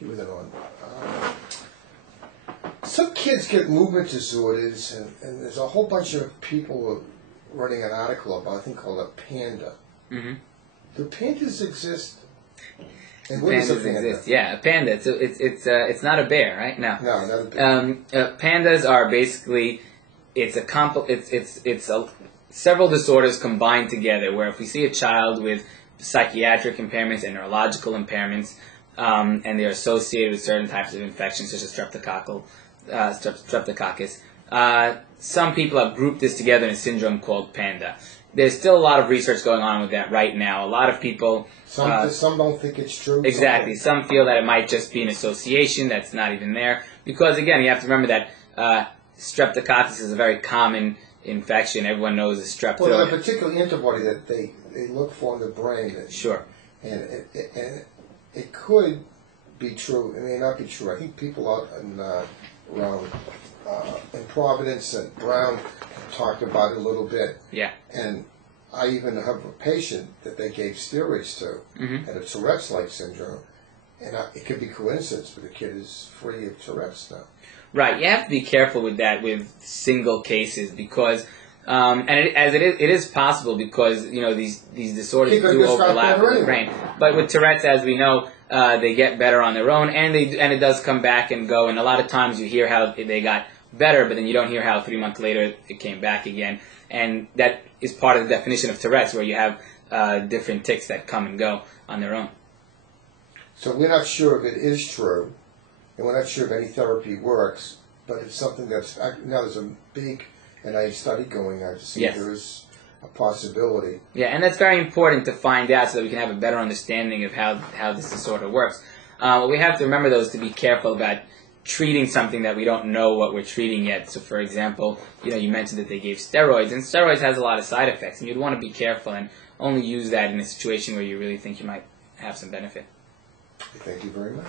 with it on. Some kids get movement disorders, and there's a whole bunch of people writing an article about, I think, called a panda. Mm-hmm. Do pandas exist? And what is a panda? Exist. Yeah, a panda. So it's not a bear, right? No. No, not a bear. Pandas are basically it's several disorders combined together. Where if we see a child with psychiatric impairments and neurological impairments, and they're associated with certain types of infections such as streptococcus, some people have grouped this together in a syndrome called panda. There's still a lot of research going on with that right now. A lot of people... Some don't think it's true. Exactly. Some feel that it might just be an association that's not even there. Because, again, you have to remember that streptococcus is a very common infection. Everyone knows it's strep throat. Well, there's a particular antibody that they look for in the brain. Sure. And it could be true. It may not be true. I think people out around in Providence and Brown talked about it a little bit. Yeah. And I even have a patient that they gave steroids to, and a Tourette's-like syndrome. And it could be coincidence, but the kid is free of Tourette's now. Right. You have to be careful with that with single cases because, it is possible because these disorders do overlap in the brain. But with Tourette's, as we know, they get better on their own, and it does come back and go. And a lot of times you hear how they got better, but then you don't hear how 3 months later it came back again. And that is part of the definition of Tourette's, where you have different tics that come and go on their own. So we're not sure if it is true, and we're not sure if any therapy works, but it's something that's... Now there's a big NIH study going on to see if there is a possibility. Yeah, and that's very important to find out so that we can have a better understanding of how this disorder works. What we have to remember, though, is to be careful about treating something that we don't know what we're treating yet. So, for example, you mentioned that they gave steroids, and steroids has a lot of side effects, and you'd want to be careful and only use that in a situation where you really think you might have some benefit. Thank you very much.